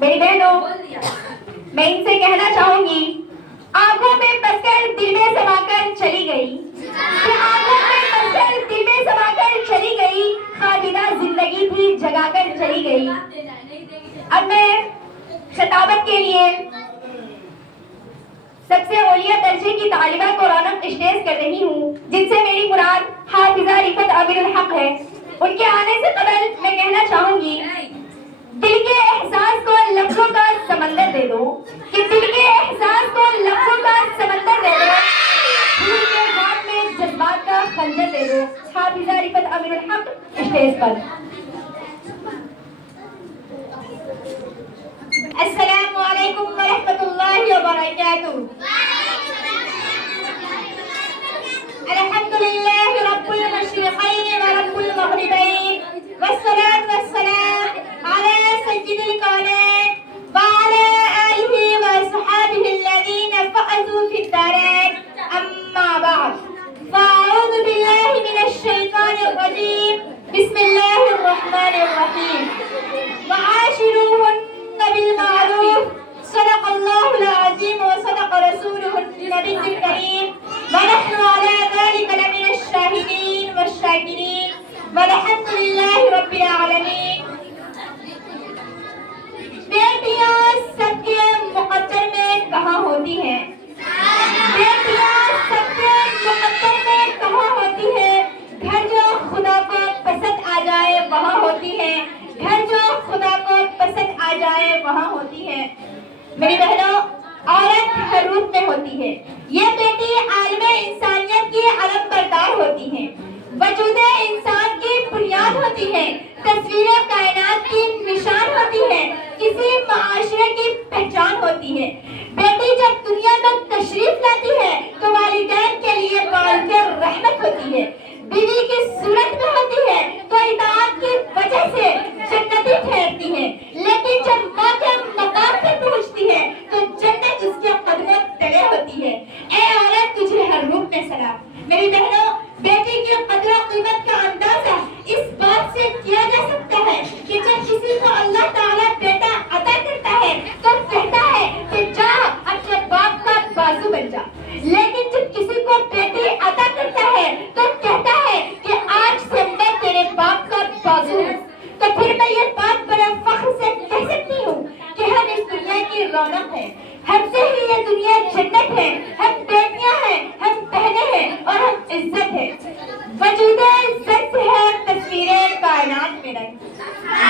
میری بہنوں، میں ان سے کہنا چاہوں گی، آنکھوں میں بس کر دل میں سما کر چلی گئی، کہ آنکھوں میں بس کر دل میں سما کر چلی گئی، خالدہ زندگی تھی جگا کر چلی گئی۔ اب میں خطابت کے لیے سب سے اولیاء درجے کی طالبہ کو رونق اسٹیج کر رہی ہوں، جن سے میری مراد حافظہ رفعت عامر الحق ہے۔ ان کے آنے سے قبل میں کہنا چاہوں گی، دل کے احساس کو لفظوں کا سمندر دے دو، کہ دل کے احساس کو لفظوں کا سمندر دے دو، دل کے ہاتھ میں جذبات کا خنجر دے دو۔ حافظہ رفعت عامر الحق اسٹیج پر۔ السلام علیکم ورحمۃ اللہ وبرکاتہ۔ الحمد للہ رب المشرقین ورب المغربین، والصلاة والسلام علی سید الکونین وعلی آلہ وصحابہ الذین فازوا فی الدارین، اما بعد، فاعوذ باللہ من الشیطان الرجیم، بسم اللہ الرحمن الرحیم۔ وعاشروہن بالمعروف، صدق اللہ العظیم وصدق رسولہ النبی الکریم، ونحن علی ذلک لمن الشاہدین والشاکرین، والحمد للہ رب العالمین۔ بیٹیاں سب کے مقدر میں کہاں ہوتی ہیں؟ بیٹیاں سب کے مقدر میں کہاں ہوتی ہے؟ گھر جو خدا کو پسند آ جائے وہاں ہوتی ہے، گھر جو خدا کو پسند آ جائے وہاں ہوتی ہے۔ میری بہنوں، عورت ہر روپ میں ہوتی ہے۔ یہ بیٹی عالم انسانیت کی علم بردار ہوتی ہے، وجود انسان کی بنیاد ہوتی ہے، تصویر کائنات کی نشان ہوتی ہے، کسی معاشرے کی پہچان ہوتی ہے۔ بیٹی جب دنیا میں تشریف لاتی ہے تو والدین کے لیے باعث رحمت ہوتی ہے، بیوی کی صورت میں ہوتی ہے تو اطاعت کی وجہ سے جنتی ٹھہرتی ہے، لیکن جب ماں کے مقام پہ پہنچتی ہے تو جنت اس کے قدموں تلے ہوتی ہے۔ اے عورت، تجھے ہر روپ میں سلام۔ میری بہنوں، بیٹی کی قدر و قیمت کا اندازہ اس بات سے کیا جا سکتا ہے کہ جب کسی کو اللہ تعالیٰ بیٹا عطا کرتا ہے تو کہتا ہے کہ جا اپنے باپ کا بازو بن جا، لیکن جب کسی کو بیٹی عطا کرتا ہے تو کہتا ہے کہ آج سے میں تیرے باپ کا بازو ہوں۔ تو پھر میں یہ بات بڑے فخر سے کہہ سکتی ہوں کہ ہم اس دنیا کی رونق ہیں، ہم سے ہی یہ دنیا جنت ہے، ہم بیٹیاں ہیں، ہم بہنیں ہیں اور ہم عزت ہے۔ وجود عزت سے ہے تصویر کائنات میں رنگ،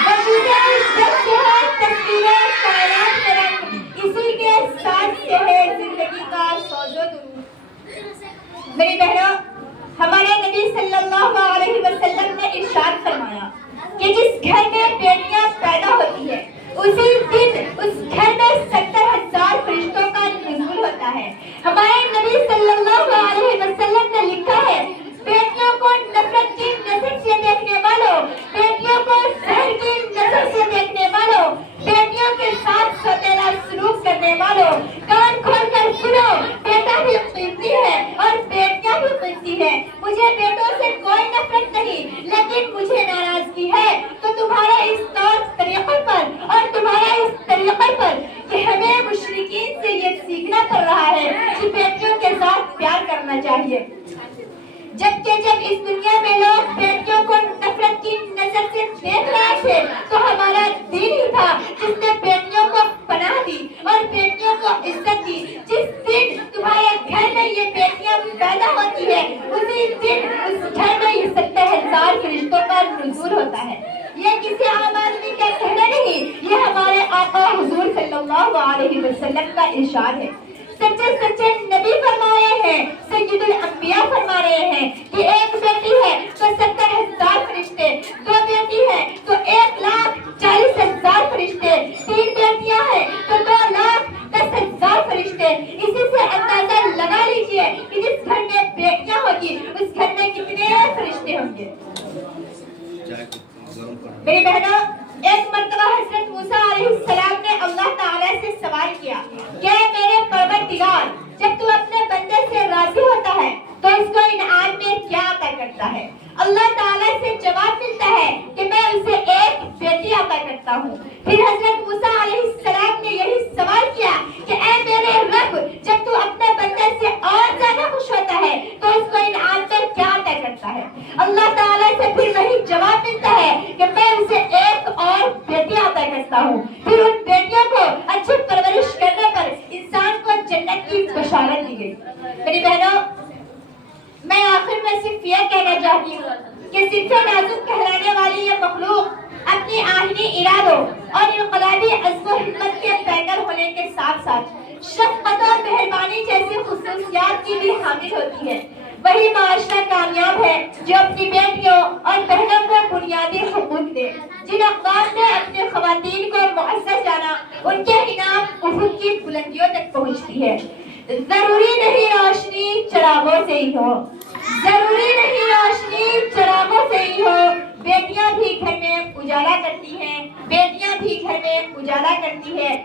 وجود عزت سے ہے تصویر کائنات میں رنگ، اسی کے ساتھ سے ہے زندگی کا سوز و درود۔ میری بہنوں، ہمارے نبی صلی اللہ علیہ وسلم نے ارشاد فرمایا کہ جس گھر میں بیٹیاں پیدا ہوتی ہیں اسی دن اس گھر میں 70,000 فرشتوں کا نزول ہوتا ہے۔ ہمارے نبی صلی اللہ علیہ وسلم نے لکھا ہے، بیٹیوں کو نفرت کی نظر سے دیکھنے والوں، بیٹیوں کو زہر کی نظر سے دیکھنے والوں، بیٹیوں کے ساتھ سوتیلا سلوک کرنے والوں، کان کھول کر سنو، بیٹا بھی قیمتی ہے اور بیٹیاں بھی قیمتی ہے۔ مجھے بیٹوں سے کوئی نفرت نہیں، لیکن مجھے ناراضگی ہے تو تمہارے اس طور طریقے پر اور تمہارا اس طریقے پر کہ ہمیں مشرکین سے یہ سیکھنا پڑ رہا ہے کہ بیٹیوں کے ساتھ پیار کرنا چاہیے، جبکہ جب اس دنیا میں لوگ بیٹیوں کو نفرت کی نظر سے دیکھ رہے تھے تو ہمارا دین ہی تھا جس نے بیٹیوں کو پناہ دی اور بیٹیوں کو عزت دی۔ جس دن تمہارے گھر میں یہ بیٹیاں پیدا ہوتی ہے اسی دن اس گھر میں یہ 70,000 فرشتوں کا نزول ہوتا ہے۔ یہ کسی عام آدمی کا کہنا نہیں، یہ ہمارے آقا حضور صلی اللہ علیہ وسلم کا ارشاد ہے۔ سچے سچے نبی فرما رہے ہیں، سید الانبیاء فرما رہے ہیں کہ ایک بیٹی ہے تو 70,000 فرشتے، دو بیٹی ہے تو 1,40,000 فرشتے، تین بیٹیاں ہیں تو 2,10,000 فرشتے۔ اسی سے اندازہ لگا لیجئے کہ جس گھر میں بیٹیاں ہوگی اس گھر میں کتنے فرشتے ہوں گے۔ میری بہنوں، ایک مرتبہ حضرت موسیٰ علیہ السلام نے اللہ تعالیٰ سے سوال کیا کہ میرے پروردگار، جب تو اپنے بندے سے راضی ہوتا ہے تو اس کو انعام میں کیا عطا کرتا ہے؟ اللہ تعالیٰ سے جواب ملتا ہے کہ میں اسے ایک بیٹی عطا کرتا ہوں۔ پھر برستا ہوں، پھر ان بیٹیوں کو اچھی پرورش کرنے پر انسان کو جنت کی بشارت دی گئی۔ میری بہنوں، میں آخر میں صرف یہ کہنا چاہتی ہوں کہ صرف نازک کہلانے والی یہ مخلوق اپنی آہنی ارادوں اور انقلابی عزم و ہمت کے پیکر ہونے کے ساتھ ساتھ شفقت اور مہربانی جیسی خصوصیات کی بھی حامل ہوتی ہے۔ وہی معاشرہ کامیاب ہے جو اپنی بیٹیوں اور بہنوں کو بنیادی حقوق دے، جن اقدام نے اپنی خواتین کو معزز جانا ان کے انعام افق کی بلندیوں تک پہنچتی ہے۔ ضروری نہیں روشنی چراغوں سے ہی ہو، ضروری نہیں روشنی چراغوں سے ہی ہو، بیٹیاں بھی گھر میں اجالا کرتی ہیں، بیٹیاں بھی گھر میں اجالا کرتی ہے۔